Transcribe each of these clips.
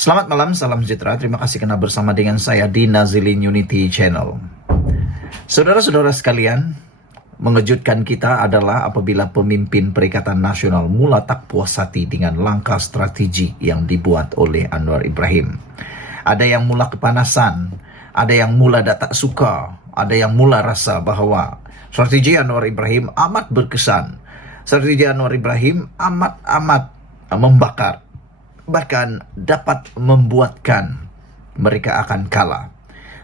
Selamat malam, salam sejahtera. Terima kasih karena bersama dengan saya di Nazilin Unity Channel. Saudara-saudara sekalian, mengejutkan kita adalah apabila pemimpin Perikatan Nasional mula tak puas hati dengan langkah strategi yang dibuat oleh Anwar Ibrahim. Ada yang mula kepanasan, ada yang mula tak suka, ada yang mula rasa bahwa strategi Anwar Ibrahim amat berkesan. Strategi Anwar Ibrahim amat membakar. Bahkan dapat membuatkan mereka akan kalah.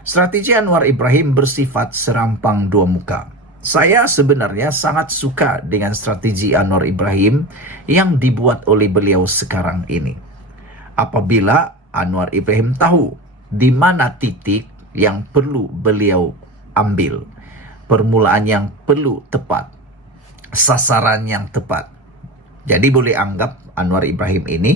Strategi Anwar Ibrahim bersifat serampang dua muka. Saya sebenarnya sangat suka dengan strategi Anwar Ibrahim yang dibuat oleh beliau sekarang ini. Apabila Anwar Ibrahim tahu di mana titik yang perlu beliau ambil, permulaan yang perlu tepat, sasaran yang tepat. Jadi boleh anggap Anwar Ibrahim ini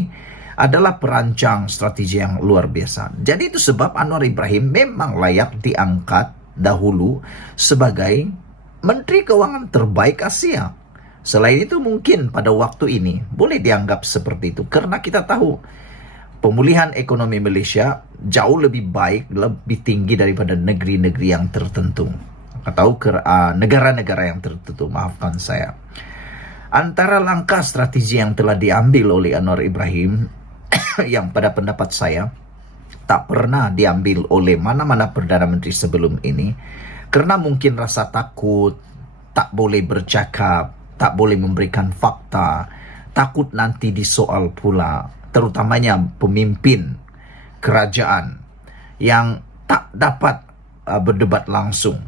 adalah perancang strategi yang luar biasa. Jadi itu sebab Anwar Ibrahim memang layak diangkat dahulu sebagai Menteri Keuangan terbaik Asia. Selain itu mungkin pada waktu ini boleh dianggap seperti itu. Karena kita tahu pemulihan ekonomi Malaysia jauh lebih baik, lebih tinggi daripada negeri-negeri yang tertentu. Atau negara-negara yang tertentu, maafkan saya. Antara langkah strategi yang telah diambil oleh Anwar Ibrahim yang pada pendapat saya tak pernah diambil oleh mana-mana Perdana Menteri sebelum ini, karena mungkin rasa takut, tak boleh bercakap, tak boleh memberikan fakta, takut nanti disoal pula, terutamanya pemimpin kerajaan yang tak dapat berdebat langsung.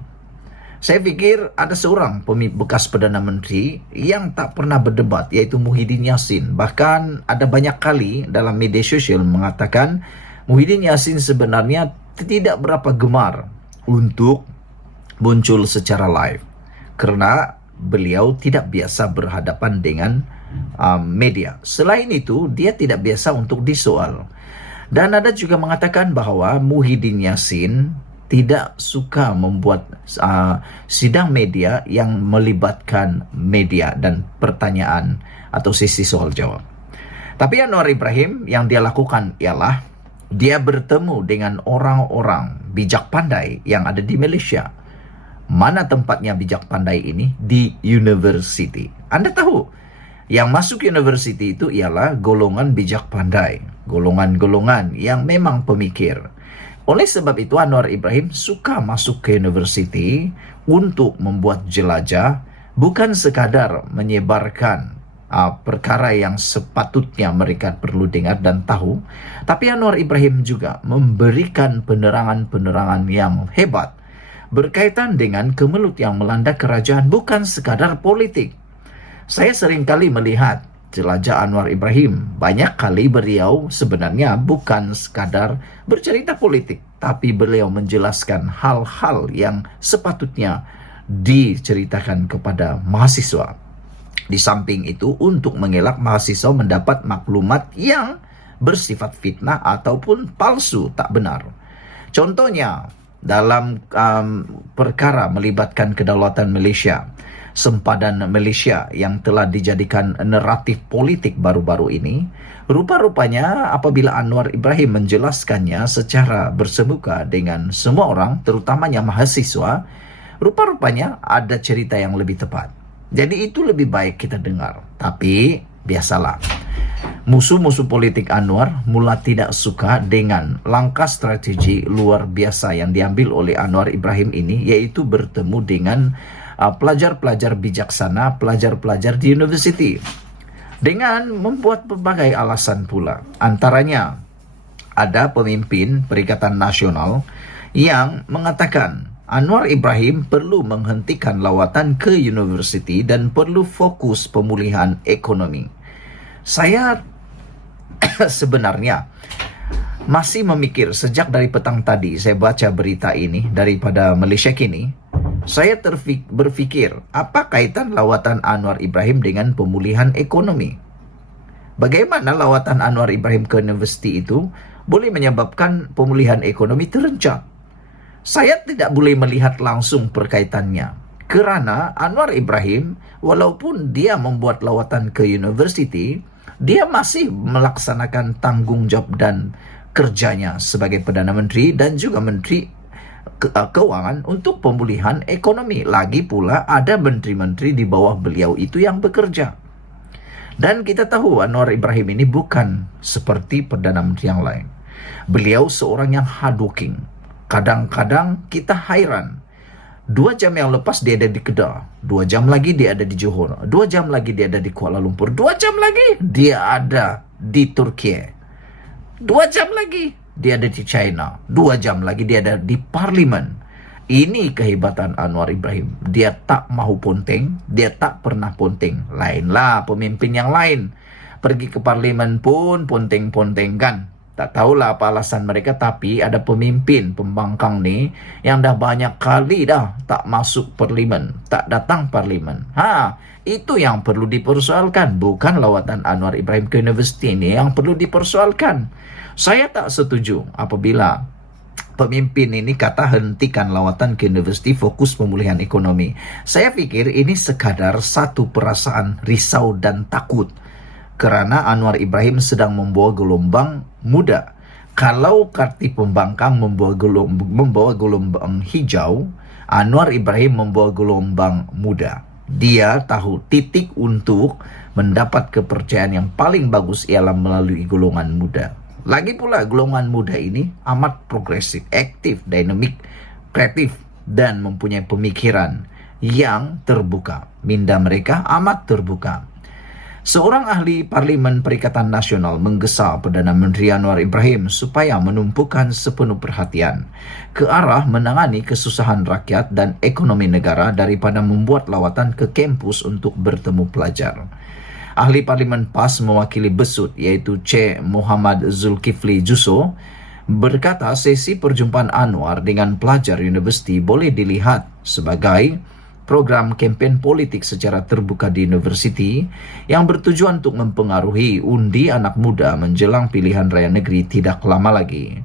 Saya pikir ada seorang bekas Perdana Menteri yang tak pernah berdebat, yaitu Muhyiddin Yassin. Bahkan ada banyak kali dalam media sosial mengatakan Muhyiddin Yassin sebenarnya tidak berapa gemar untuk muncul secara live. Karena beliau tidak biasa berhadapan dengan media. Selain itu, dia tidak biasa untuk disoal. Dan ada juga mengatakan bahwa Muhyiddin Yassin tidak suka membuat sidang media yang melibatkan media dan pertanyaan atau sesi soal jawab. Tapi Anwar Ibrahim yang dia lakukan ialah dia bertemu dengan orang-orang bijak pandai yang ada di Malaysia. Mana tempatnya bijak pandai ini? Di university. Anda tahu, yang masuk university itu ialah golongan bijak pandai, golongan-golongan yang memang pemikir. Oleh sebab itu Anwar Ibrahim suka masuk ke university untuk membuat jelajah, bukan sekadar menyebarkan perkara yang sepatutnya mereka perlu dengar dan tahu, tapi Anwar Ibrahim juga memberikan penerangan-penerangan yang hebat berkaitan dengan kemelut yang melanda kerajaan, bukan sekadar politik. Saya seringkali melihat jelajah Anwar Ibrahim, banyak kali beliau sebenarnya bukan sekadar bercerita politik, tapi beliau menjelaskan hal-hal yang sepatutnya diceritakan kepada mahasiswa. Di samping itu, untuk mengelak mahasiswa mendapat maklumat yang bersifat fitnah ataupun palsu, tak benar. Contohnya, dalam perkara melibatkan kedaulatan Malaysia, sempadan Malaysia yang telah dijadikan naratif politik baru-baru ini, rupa-rupanya apabila Anwar Ibrahim menjelaskannya secara bersemuka dengan semua orang, terutamanya mahasiswa, rupa-rupanya ada cerita yang lebih tepat. Jadi itu lebih baik kita dengar. Tapi biasalah, musuh-musuh politik Anwar mula tidak suka dengan langkah strategi luar biasa yang diambil oleh Anwar Ibrahim ini, yaitu bertemu dengan pelajar-pelajar bijaksana, pelajar-pelajar di university, dengan membuat berbagai alasan pula. Antaranya ada pemimpin Perikatan Nasional yang mengatakan Anwar Ibrahim perlu menghentikan lawatan ke university dan perlu fokus pemulihan ekonomi. Saya sebenarnya masih memikir sejak dari petang tadi saya baca berita ini daripada Malaysia Kini. Saya berpikir, apa kaitan lawatan Anwar Ibrahim dengan pemulihan ekonomi? Bagaimana lawatan Anwar Ibrahim ke universiti itu boleh menyebabkan pemulihan ekonomi terenjak? Saya tidak boleh melihat langsung perkaitannya. Kerana Anwar Ibrahim, walaupun dia membuat lawatan ke universiti, dia masih melaksanakan tanggungjawab dan kerjanya sebagai Perdana Menteri dan juga Menteri Keuangan untuk pemulihan ekonomi. Lagi pula ada menteri-menteri di bawah beliau itu yang bekerja. Dan kita tahu Anwar Ibrahim ini bukan seperti Perdana Menteri yang lain. Beliau seorang yang hardworking. Kadang-kadang kita hairan. 2 jam yang lepas dia ada di Kedah, 2 jam lagi dia ada di Johor, 2 jam lagi dia ada di Kuala Lumpur, 2 jam lagi dia ada di Turki, 2 jam lagi dia ada di China, 2 jam lagi dia ada di Parlimen. Ini kehebatan Anwar Ibrahim. Dia tak mahu ponteng, dia tak pernah ponteng. Lainlah pemimpin yang lain, pergi ke Parlimen pun ponteng-pontengkan. Tak tahulah apa alasan mereka, tapi ada pemimpin pembangkang ni yang dah banyak kali dah tak masuk Parlimen, tak datang Parlimen. Itu yang perlu dipersoalkan, bukan lawatan Anwar Ibrahim ke universiti ini yang perlu dipersoalkan. Saya tak setuju apabila pemimpin ini kata hentikan lawatan ke universiti, fokus pemulihan ekonomi. Saya fikir ini sekadar satu perasaan risau dan takut. Kerana Anwar Ibrahim sedang membawa gelombang muda. Kalau Karti Pembangkang membawa gelombang hijau, Anwar Ibrahim membawa gelombang muda. Dia tahu titik untuk mendapat kepercayaan yang paling bagus ialah melalui golongan muda. Lagi pula golongan muda ini amat progresif, aktif, dinamik, kreatif dan mempunyai pemikiran yang terbuka. Minda mereka amat terbuka. Seorang ahli Parlimen Perikatan Nasional menggesa Perdana Menteri Anwar Ibrahim supaya menumpukan sepenuh perhatian ke arah menangani kesusahan rakyat dan ekonomi negara daripada membuat lawatan ke kampus untuk bertemu pelajar. Ahli Parlimen PAS mewakili Besut iaitu Cik Muhammad Zulkifli Juso berkata sesi perjumpaan Anwar dengan pelajar universiti boleh dilihat sebagai program kempen politik secara terbuka di universiti yang bertujuan untuk mempengaruhi undi anak muda menjelang pilihan raya negeri tidak lama lagi.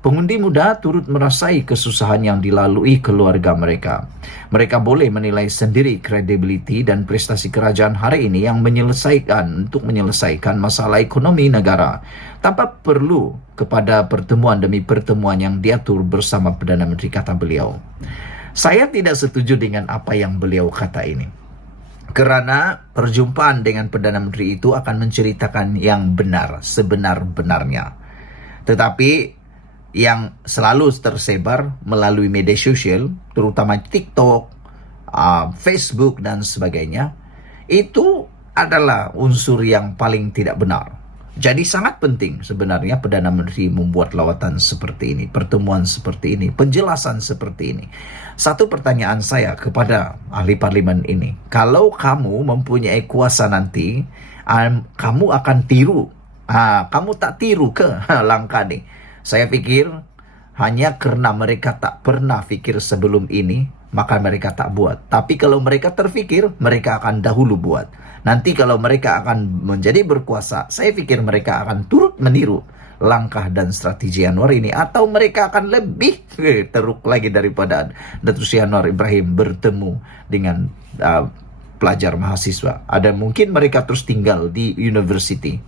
Pengundi muda turut merasai kesusahan yang dilalui keluarga mereka. Mereka boleh menilai sendiri kredibiliti dan prestasi kerajaan hari ini yang menyelesaikan masalah ekonomi negara tanpa perlu kepada pertemuan demi pertemuan yang diatur bersama Perdana Menteri, kata beliau. Saya tidak setuju dengan apa yang beliau kata ini. Kerana perjumpaan dengan Perdana Menteri itu akan menceritakan yang benar, sebenar-benarnya. Tetapi yang selalu tersebar melalui media sosial, terutama TikTok, Facebook dan sebagainya, itu adalah unsur yang paling tidak benar. Jadi sangat penting sebenarnya Perdana Menteri membuat lawatan seperti ini, pertemuan seperti ini, penjelasan seperti ini. Satu pertanyaan saya kepada ahli parlimen ini, kalau kamu mempunyai kuasa nanti, kamu akan tiru, kamu tak tiru ke langkah ini? Saya pikir hanya kerana mereka tak pernah fikir sebelum ini, maka mereka tak buat. Tapi kalau mereka terfikir, mereka akan dahulu buat. Nanti kalau mereka akan menjadi berkuasa, saya pikir mereka akan turut meniru langkah dan strategi Anwar ini. Atau mereka akan lebih teruk lagi daripada Datuk Seri Anwar Ibrahim bertemu dengan pelajar mahasiswa. Ada mungkin mereka terus tinggal di universiti.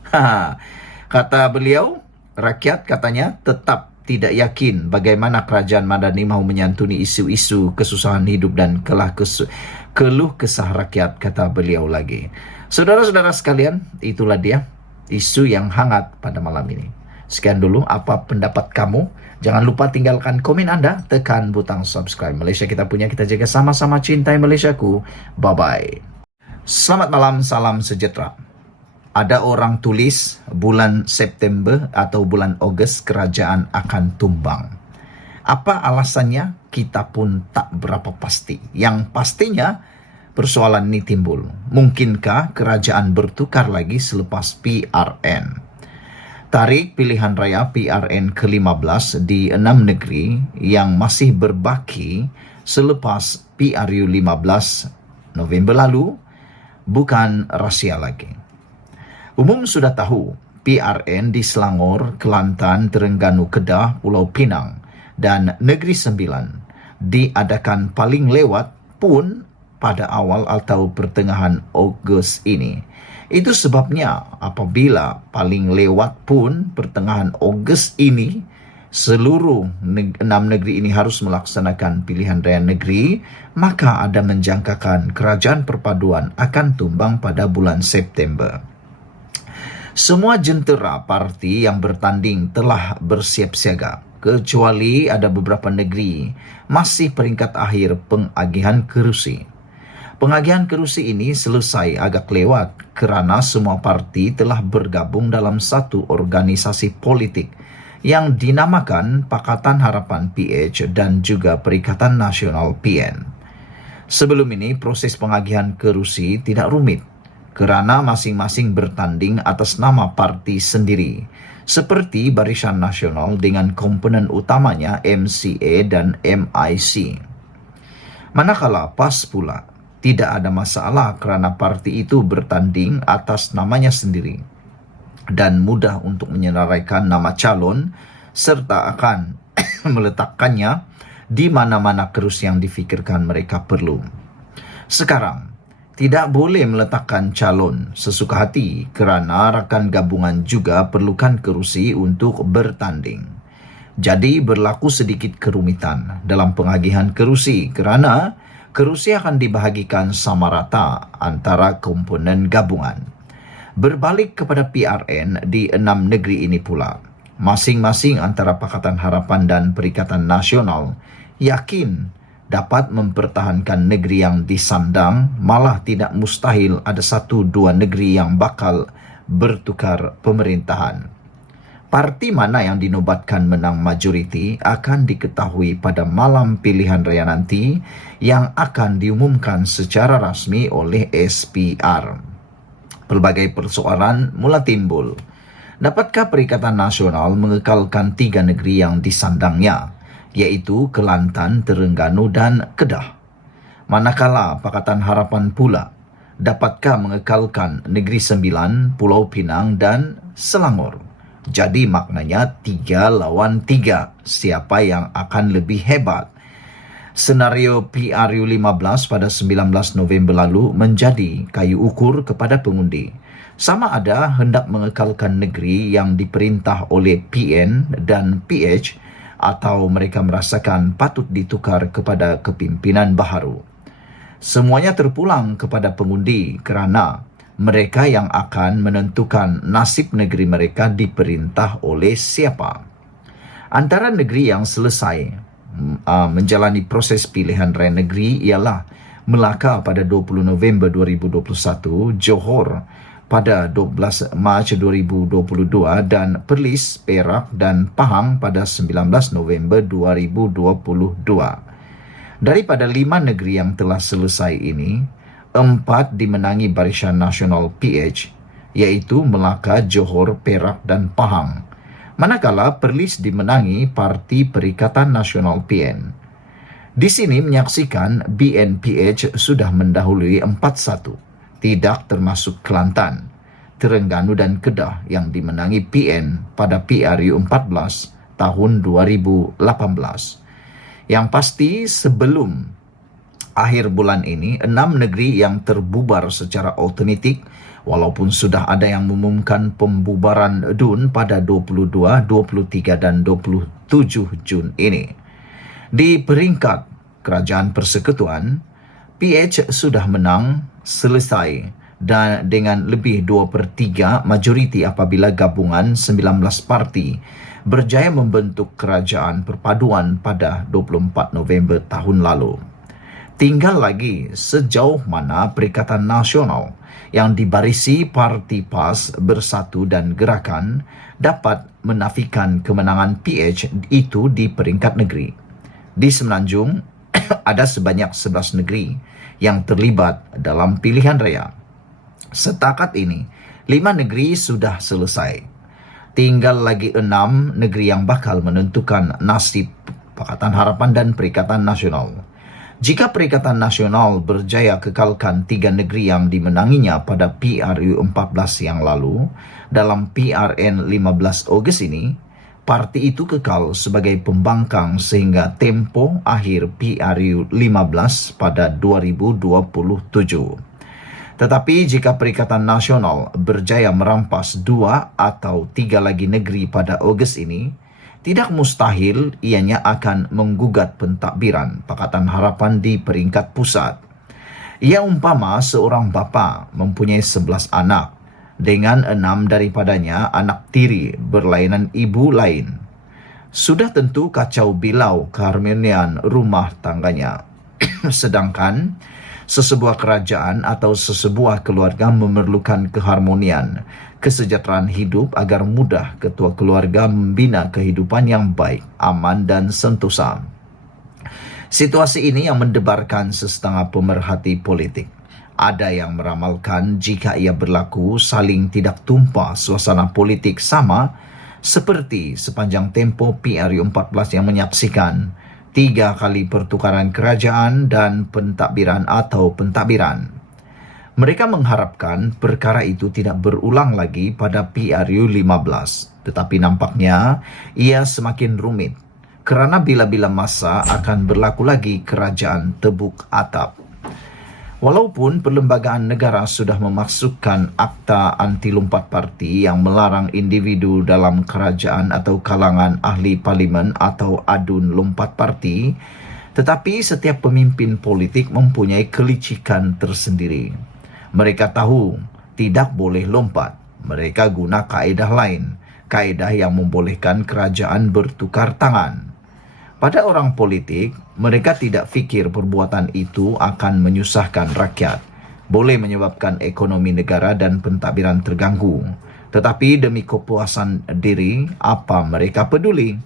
Kata beliau, rakyat katanya tetap tidak yakin bagaimana kerajaan Madani mahu menyantuni isu-isu kesusahan hidup dan keluh kesah rakyat, kata beliau lagi. Saudara-saudara sekalian, itulah dia isu yang hangat pada malam ini. Sekian dulu apa pendapat kamu. Jangan lupa tinggalkan komen Anda, tekan butang subscribe. Malaysia kita punya, kita jaga sama-sama, cintai Malaysiaku. Bye-bye. Selamat malam, salam sejahtera. Ada orang tulis bulan September atau bulan Ogos kerajaan akan tumbang. Apa alasannya? Kita pun tak berapa pasti. Yang pastinya persoalan ini timbul. Mungkinkah kerajaan bertukar lagi selepas PRN? Tarikh pilihan raya PRN ke-15 di 6 negeri yang masih berbaki selepas PRU 15 November lalu bukan rahsia lagi. Umum sudah tahu, PRN di Selangor, Kelantan, Terengganu, Kedah, Pulau Pinang dan Negeri Sembilan diadakan paling lewat pun pada awal atau pertengahan Ogos ini. Itu sebabnya apabila paling lewat pun pertengahan Ogos ini, seluruh 6 negeri ini harus melaksanakan pilihan raya negeri, maka ada menjangkakan kerajaan perpaduan akan tumbang pada bulan September. Semua jentera parti yang bertanding telah bersiap siaga, kecuali ada beberapa negeri masih peringkat akhir pengagihan kerusi. Pengagihan kerusi ini selesai agak lewat kerana semua parti telah bergabung dalam satu organisasi politik yang dinamakan Pakatan Harapan PH dan juga Perikatan Nasional PN. Sebelum ini proses pengagihan kerusi tidak rumit kerana masing-masing bertanding atas nama parti sendiri, seperti Barisan Nasional dengan komponen utamanya MCA dan MIC. Manakala PAS pula tidak ada masalah kerana parti itu bertanding atas namanya sendiri dan mudah untuk menyenaraikan nama calon serta akan meletakkannya di mana-mana kerusi yang difikirkan mereka perlu. Sekarang, tidak boleh meletakkan calon sesuka hati kerana rakan gabungan juga perlukan kerusi untuk bertanding. Jadi berlaku sedikit kerumitan dalam pengagihan kerusi kerana kerusi akan dibahagikan sama rata antara komponen gabungan. Berbalik kepada PRN di 6 negeri ini pula, masing-masing antara Pakatan Harapan dan Perikatan Nasional yakin dapat mempertahankan negeri yang disandang, malah tidak mustahil ada 1-2 negeri yang bakal bertukar pemerintahan. Parti mana yang dinobatkan menang majoriti akan diketahui pada malam pilihan raya nanti yang akan diumumkan secara rasmi oleh SPR. Pelbagai persoalan mula timbul. Dapatkah Perikatan Nasional mengekalkan 3 negeri yang disandangnya, yaitu Kelantan, Terengganu dan Kedah? Manakala Pakatan Harapan pula, dapatkah mengekalkan Negeri Sembilan, Pulau Pinang dan Selangor? Jadi maknanya 3 lawan 3. Siapa yang akan lebih hebat? Senario PRU 15 pada 19 November lalu menjadi kayu ukur kepada pengundi. Sama ada hendak mengekalkan negeri yang diperintah oleh PN dan PH atau mereka merasakan patut ditukar kepada kepimpinan baharu. Semuanya terpulang kepada pengundi kerana mereka yang akan menentukan nasib negeri mereka diperintah oleh siapa. Antara negeri yang selesai menjalani proses pilihan raya negeri ialah Melaka pada 20 November 2021, Johor pada 12 Mac 2022 dan Perlis, Perak dan Pahang pada 19 November 2022. Daripada 5 negeri yang telah selesai ini, 4 dimenangi Barisan Nasional PH, yaitu Melaka, Johor, Perak dan Pahang. Manakala Perlis dimenangi Parti Perikatan Nasional PN. Di sini menyaksikan BNPH sudah mendahului 4-1, tidak termasuk Kelantan, Terengganu dan Kedah yang dimenangi PN pada PRU 14 tahun 2018. Yang pasti sebelum akhir bulan ini, 6 negeri yang terbubar secara otomatik, walaupun sudah ada yang mengumumkan pembubaran DUN pada 22, 23 dan 27 Jun ini. Di peringkat Kerajaan Persekutuan, PH sudah menang selesai dan dengan lebih 2/3 majoriti apabila gabungan 19 parti berjaya membentuk kerajaan perpaduan pada 24 November tahun lalu. Tinggal lagi sejauh mana Perikatan Nasional yang dibarisi Parti PAS, Bersatu dan Gerakan dapat menafikan kemenangan PH itu di peringkat negeri. Di Semenanjung ada sebanyak 11 negeri yang terlibat dalam pilihan raya. Setakat ini, 5 negeri sudah selesai. Tinggal lagi 6 negeri yang bakal menentukan nasib Pakatan Harapan dan Perikatan Nasional. Jika Perikatan Nasional berjaya kekalkan 3 negeri yang dimenanginya pada PRU 14 yang lalu, dalam PRN 15 Ogos ini, parti itu kekal sebagai pembangkang sehingga tempoh akhir PRU 15 pada 2027. Tetapi jika Perikatan Nasional berjaya merampas 2 atau 3 lagi negeri pada Ogos ini, tidak mustahil ianya akan menggugat pentadbiran Pakatan Harapan di peringkat pusat. Ia umpama seorang bapa mempunyai 11 anak, dengan 6 daripadanya anak tiri berlainan ibu lain. Sudah tentu kacau bilau keharmonian rumah tangganya. Sedangkan sesebuah kerajaan atau sesebuah keluarga memerlukan keharmonian, kesejahteraan hidup agar mudah ketua keluarga membina kehidupan yang baik, aman dan sentosa. Situasi ini yang mendebarkan sesetengah pemerhati politik. Ada yang meramalkan jika ia berlaku saling tidak tumpah suasana politik sama seperti sepanjang tempo PRU14 yang menyaksikan 3 kali pertukaran kerajaan dan pentadbiran atau pentadbiran. Mereka mengharapkan perkara itu tidak berulang lagi pada PRU15, tetapi nampaknya ia semakin rumit kerana bila-bila masa akan berlaku lagi kerajaan tebuk atap. Walaupun Perlembagaan Negara sudah memasukkan Akta Anti Lompat Parti yang melarang individu dalam kerajaan atau kalangan ahli parlimen atau adun lompat parti, tetapi setiap pemimpin politik mempunyai kelicikan tersendiri. Mereka tahu tidak boleh lompat. Mereka guna kaedah lain, kaedah yang membolehkan kerajaan bertukar tangan. Pada orang politik, mereka tidak fikir perbuatan itu akan menyusahkan rakyat, boleh menyebabkan ekonomi negara dan pentadbiran terganggu. Tetapi demi kepuasan diri, apa mereka peduli?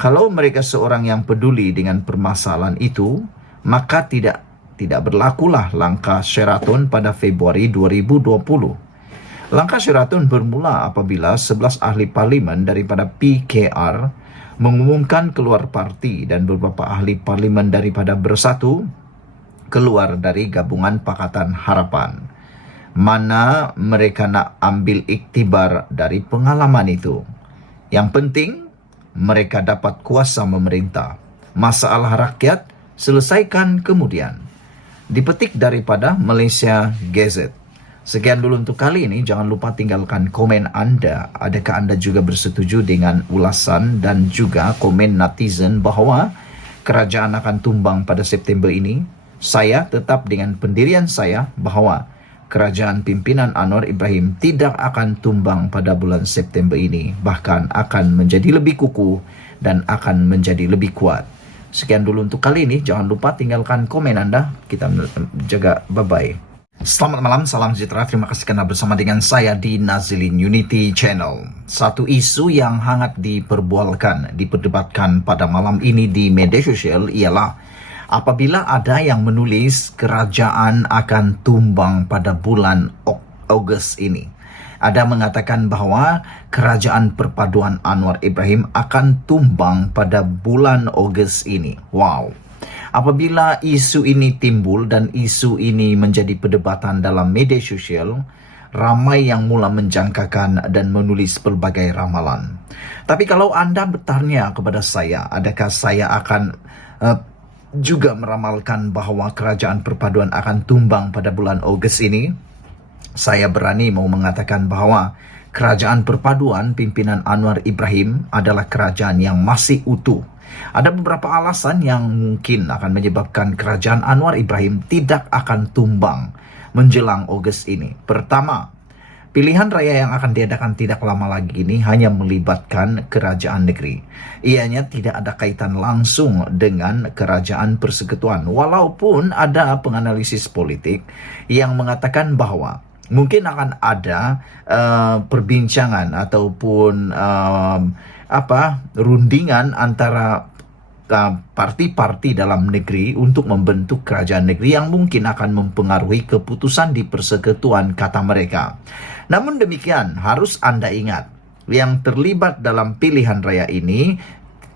Kalau mereka seorang yang peduli dengan permasalahan itu, maka tidak berlakulah langkah Sheraton pada Februari 2020. Langkah Sheraton bermula apabila 11 ahli parlimen daripada PKR mengumumkan keluar parti dan beberapa ahli parlimen daripada Bersatu keluar dari gabungan Pakatan Harapan. Mana mereka nak ambil iktibar dari pengalaman itu? Yang penting, mereka dapat kuasa memerintah. Masalah rakyat selesaikan kemudian. Dipetik daripada Malaysia Gazette. Sekian dulu untuk kali ini. Jangan lupa tinggalkan komen Anda. Adakah Anda juga bersetuju dengan ulasan dan juga komen netizen bahawa kerajaan akan tumbang pada September ini? Saya tetap dengan pendirian saya bahawa kerajaan pimpinan Anwar Ibrahim tidak akan tumbang pada bulan September ini. Bahkan akan menjadi lebih kukuh dan akan menjadi lebih kuat. Sekian dulu untuk kali ini. Jangan lupa tinggalkan komen Anda. Kita jaga. Bye-bye. Selamat malam, salam sejahtera. Terima kasih kerana bersama dengan saya di Nazilin Unity Channel. Satu isu yang hangat diperdebatkan pada malam ini di media sosial ialah apabila ada yang menulis kerajaan akan tumbang pada bulan Ogos ini. Ada mengatakan bahawa kerajaan perpaduan Anwar Ibrahim akan tumbang pada bulan Ogos ini. Wow. Apabila isu ini timbul dan isu ini menjadi perdebatan dalam media sosial, ramai yang mula menjangkakan dan menulis pelbagai ramalan. Tapi kalau anda bertanya kepada saya, adakah saya akan juga meramalkan bahawa kerajaan perpaduan akan tumbang pada bulan Ogos ini? Saya berani mau mengatakan bahawa kerajaan perpaduan pimpinan Anwar Ibrahim adalah kerajaan yang masih utuh. Ada beberapa alasan yang mungkin akan menyebabkan kerajaan Anwar Ibrahim tidak akan tumbang menjelang Ogos ini. Pertama, pilihan raya yang akan diadakan tidak lama lagi ini hanya melibatkan kerajaan negeri. Ianya tidak ada kaitan langsung dengan kerajaan persekutuan. Walaupun ada penganalisis politik yang mengatakan bahawa mungkin akan ada perbincangan ataupun rundingan antara parti-parti dalam negeri untuk membentuk kerajaan negeri yang mungkin akan mempengaruhi keputusan di persekutuan, kata mereka. Namun demikian, harus Anda ingat, yang terlibat dalam pilihan raya ini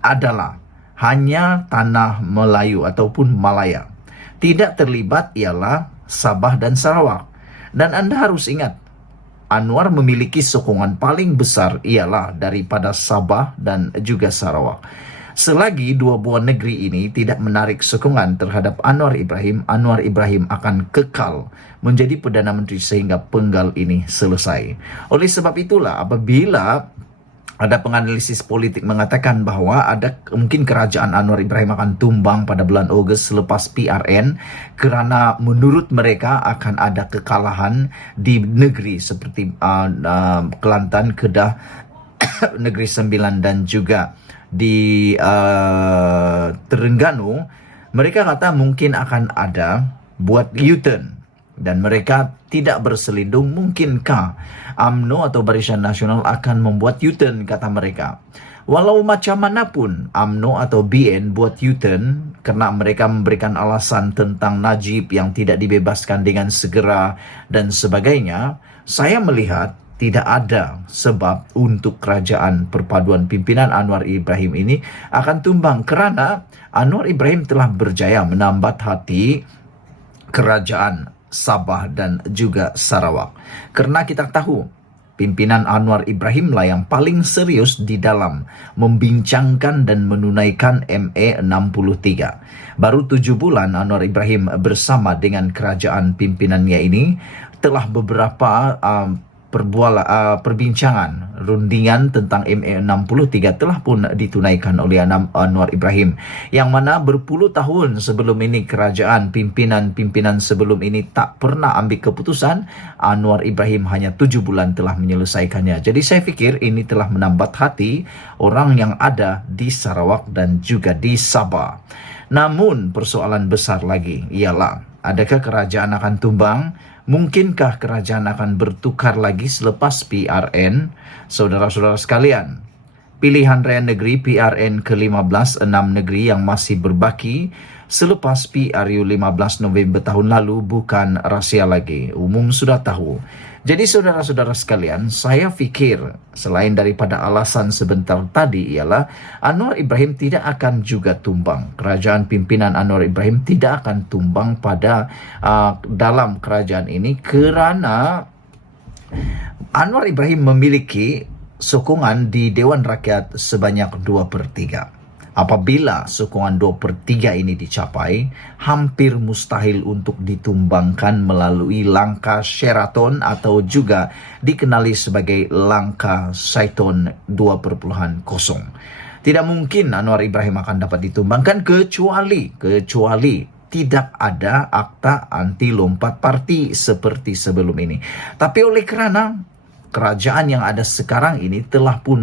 adalah hanya tanah Melayu ataupun Malaya. Tidak terlibat ialah Sabah dan Sarawak. Dan Anda harus ingat, Anwar memiliki sokongan paling besar ialah daripada Sabah dan juga Sarawak. Selagi dua buah negeri ini tidak menarik sokongan terhadap Anwar Ibrahim akan kekal menjadi Perdana Menteri sehingga penggal ini selesai. Oleh sebab itulah, apabila ada penganalisis politik mengatakan bahwa ada mungkin kerajaan Anwar Ibrahim akan tumbang pada bulan Ogos selepas PRN kerana menurut mereka akan ada kekalahan di negeri seperti Kelantan, Kedah, Negeri Sembilan dan juga di Terengganu. Mereka kata mungkin akan ada buat U-turn dan mereka tidak berselindung. Mungkinkah UMNO atau Barisan Nasional akan membuat U-turn, kata mereka. Walau macam manapun UMNO atau BN buat U-turn kerana mereka memberikan alasan tentang Najib yang tidak dibebaskan dengan segera dan sebagainya, saya melihat tidak ada sebab untuk kerajaan perpaduan pimpinan Anwar Ibrahim ini akan tumbang kerana Anwar Ibrahim telah berjaya menambat hati kerajaan Sabah dan juga Sarawak. Kerana kita tahu pimpinan Anwar Ibrahim lah yang paling serius di dalam membincangkan dan menunaikan MA63. Baru 7 bulan Anwar Ibrahim bersama dengan kerajaan pimpinannya ini telah beberapa perbincangan, rundingan tentang MA63 telah pun ditunaikan oleh Anwar Ibrahim, yang mana berpuluh tahun sebelum ini kerajaan pimpinan sebelum ini tak pernah ambil keputusan. Anwar Ibrahim hanya 7 bulan telah menyelesaikannya. Jadi saya fikir ini telah menambat hati orang yang ada di Sarawak dan juga di Sabah. Namun persoalan besar lagi ialah, adakah kerajaan akan tumbang? Mungkinkah kerajaan akan bertukar lagi selepas PRN? Saudara-saudara sekalian, pilihan raya negeri PRN ke-15, 6 negeri yang masih berbaki selepas PRU 15 November tahun lalu bukan rahsia lagi. Umum sudah tahu. Jadi saudara-saudara sekalian, saya fikir selain daripada alasan sebentar tadi ialah Anwar Ibrahim tidak akan juga tumbang. Kerajaan pimpinan Anwar Ibrahim tidak akan tumbang pada dalam kerajaan ini kerana Anwar Ibrahim memiliki sokongan di Dewan Rakyat sebanyak 2/3. Apabila sokongan 2/3 ini dicapai, hampir mustahil untuk ditumbangkan melalui langkah Sheraton atau juga dikenali sebagai langkah Saiton 2.0. Tidak mungkin Anwar Ibrahim akan dapat ditumbangkan kecuali tidak ada akta anti lompat parti seperti sebelum ini. Tapi oleh kerana kerajaan yang ada sekarang ini telah pun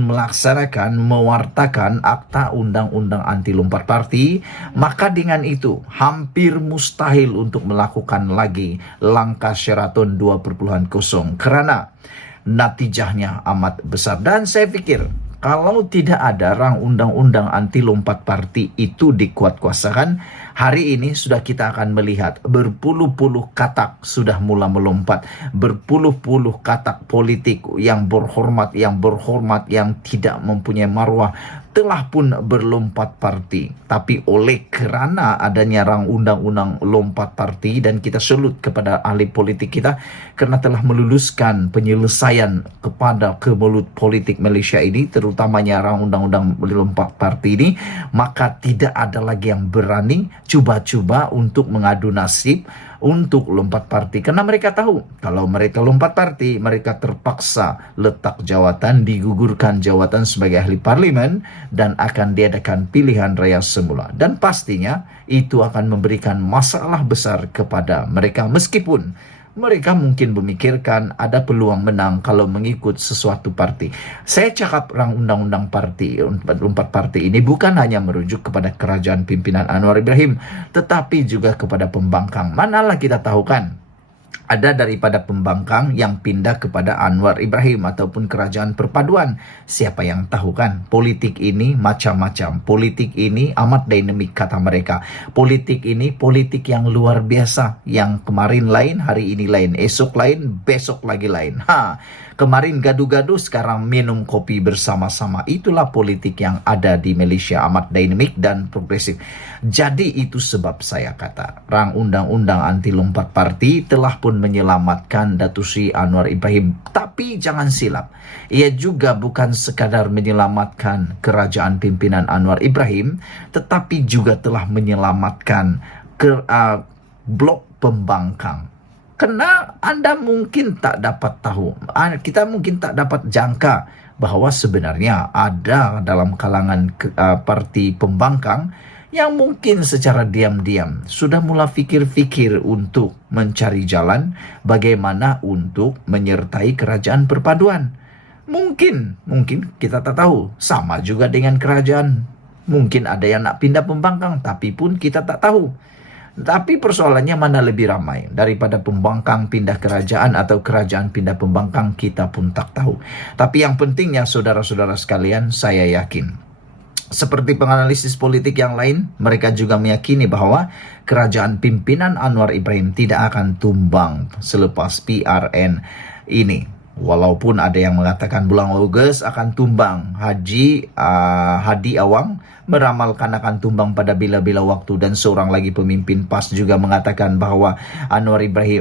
melaksanakan, mewartakan akta undang-undang anti lompat parti, maka dengan itu hampir mustahil untuk melakukan lagi langkah Sheraton 2.0 kerana natijahnya amat besar. Dan saya fikir kalau tidak ada rang undang-undang anti lompat parti itu dikuatkuasakan, hari ini sudah kita akan melihat berpuluh-puluh katak sudah mula melompat. Berpuluh-puluh katak politik yang berhormat, yang tidak mempunyai marwah telah pun berlompat parti. Tapi oleh kerana adanya rang undang-undang lompat parti, dan kita salut kepada ahli politik kita kerana telah meluluskan penyelesaian kepada kemelut politik Malaysia ini, terutamanya rang undang-undang lompat parti ini, maka tidak ada lagi yang berani cuba-cuba untuk mengadu nasib untuk lompat parti. Karena mereka tahu kalau mereka lompat parti, mereka terpaksa letak jawatan, digugurkan jawatan sebagai ahli parlimen dan akan diadakan pilihan raya semula. Dan pastinya itu akan memberikan masalah besar kepada mereka, meskipun mereka mungkin memikirkan ada peluang menang kalau mengikut sesuatu parti. Saya cakap rang undang-undang parti, lompat parti ini bukan hanya merujuk kepada kerajaan pimpinan Anwar Ibrahim, tetapi juga kepada pembangkang. Manalah kita tahu kan, ada daripada pembangkang yang pindah kepada Anwar Ibrahim ataupun kerajaan perpaduan. Siapa yang tahu kan? Politik ini macam-macam. Politik ini amat dinamik, kata mereka. Politik ini politik yang luar biasa. Yang kemarin lain, hari ini lain. Esok lain, besok lagi lain. Kemarin gaduh-gaduh, sekarang minum kopi bersama-sama. Itulah politik yang ada di Malaysia, amat dinamik dan progresif. Jadi itu sebab saya kata, rang undang-undang anti lompat parti telah telah pun menyelamatkan Datuk Seri Anwar Ibrahim. Tapi jangan silap, ia juga bukan sekadar menyelamatkan kerajaan pimpinan Anwar Ibrahim, tetapi juga telah menyelamatkan blok pembangkang. Karena Anda mungkin tak dapat tahu, kita mungkin tak dapat jangka bahawa sebenarnya ada dalam kalangan parti pembangkang yang mungkin secara diam-diam sudah mula fikir-fikir untuk mencari jalan bagaimana untuk menyertai kerajaan perpaduan. Mungkin kita tak tahu. Sama juga dengan kerajaan. Mungkin ada yang nak pindah pembangkang, tapi pun kita tak tahu. Tapi persoalannya mana lebih ramai, daripada pembangkang pindah kerajaan atau kerajaan pindah pembangkang, kita pun tak tahu. Tapi yang pentingnya saudara-saudara sekalian, saya yakin seperti penganalisis politik yang lain, mereka juga meyakini bahawa kerajaan pimpinan Anwar Ibrahim tidak akan tumbang selepas PRN ini. Walaupun ada yang mengatakan bulan Ogos akan tumbang, Hadi Awang meramalkan akan tumbang pada bila-bila waktu, dan seorang lagi pemimpin PAS juga mengatakan bahawa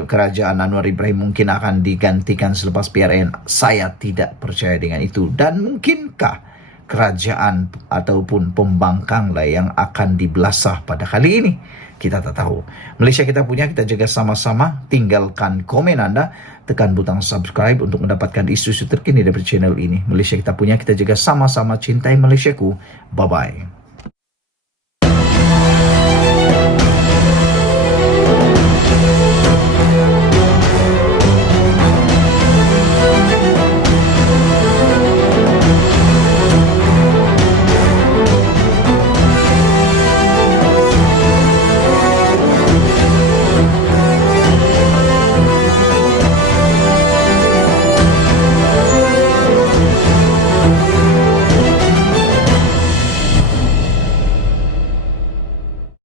kerajaan Anwar Ibrahim mungkin akan digantikan selepas PRN. Saya tidak percaya dengan itu. Dan mungkinkah kerajaan ataupun pembangkang lah yang akan dibelasah pada kali ini? Kita tak tahu. Malaysia kita punya, kita jaga sama-sama. Tinggalkan komen Anda, tekan butang subscribe untuk mendapatkan isu-isu terkini dari channel ini. Malaysia kita punya, kita jaga sama-sama. Cintai Malaysiaku. Bye-bye.